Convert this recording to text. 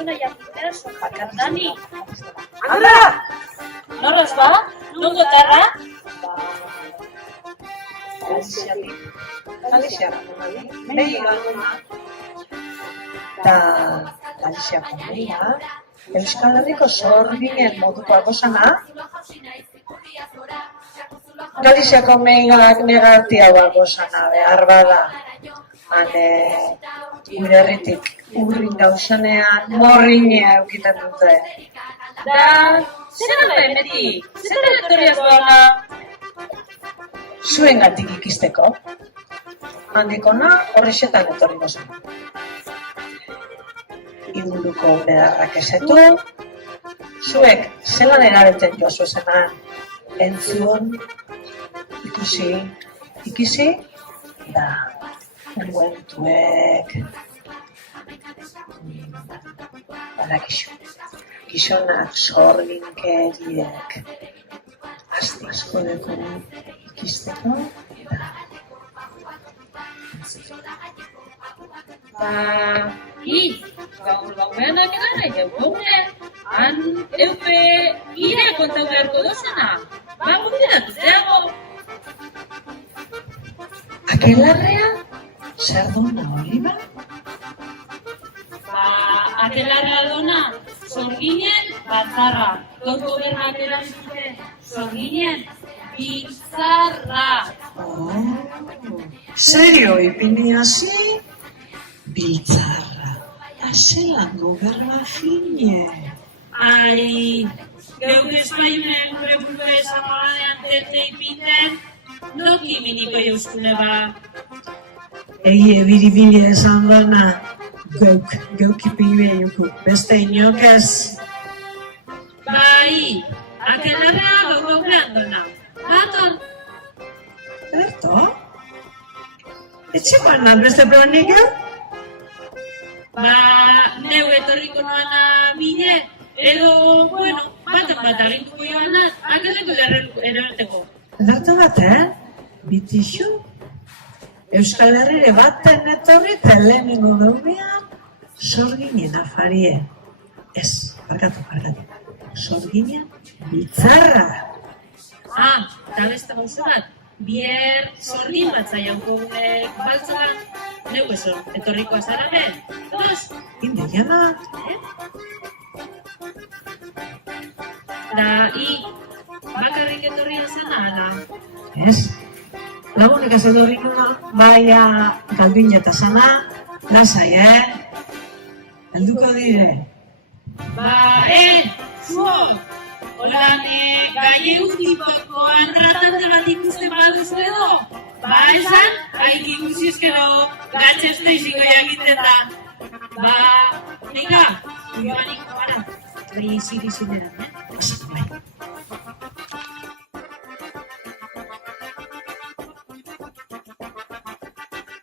zona jakitea sokakan dani. Andra! Norraz ba? Nongo tarra? Galiziako behi galuna. Eta Galiziako behia, Euskal Herriko sorginen moduko agosana, Galiziako meiak negatia agosana behar bada. Gure herritik urrin gauzanean morrinea eukiten dute. Da, zer da emetik? Zer territoriaz doana? Zuen gatik ikisteko. Handikona horrexetan etorri gozan. Inguruko bedarrak esetu, zuek zelan erabeten jozu zenan, entzun, ikusi, da, enguentuek, badakizu, gizonak sorginkeriek, asko deko ikisteko, eta gaur gaumeanak gara jaugune, han eupe ire kontau beharko dozena. Ba, guztiatu zeago. Akelarrea, zer duna hori ba? Ba, akelarrea dona, sorginen batzarra. Gaurko bernak erabizute, sorginen biltzarra. Serio, ipini hasi? Biltzarra, azelan goberna fine. Ai, geuk espainunen gure burua esan baganean terte ipinten, noki miniko euskune ba. Egie biribili esan dana, geuk ipini juku, beste inok ez. Bai, akelarrea gaur gaupean dona. Baton. Erto? Etxekoan nan beste planik gau? Ba, neu etorriko noana bine, edo, bueno, bat agintuko joana, akeleko erorteko. Edertu bat, Bitixu? Euskal Herrire baten etorri eta lehenengo gaudean sorginen afarie. Ez, barkatu. Sorginen biltzarra. Eta beste gauza bat, bier sorgin bat zaianko baltzoan, neu eso, etorriko azarabe, dos. Inde jana. Da, bakarrik etorria zena, ala. Ez? Lagunik ez edo nuna, baia galduin eta sana, lasai, Helduko dire. Ba, zuo! Holan, gaie utipoko anratante bat ikusten baduzu edo? Ba, esan, haik ikusi eskero gatxeste iziko jakiten da. Ba, venga, joanik, para. Bai, ziri zineran,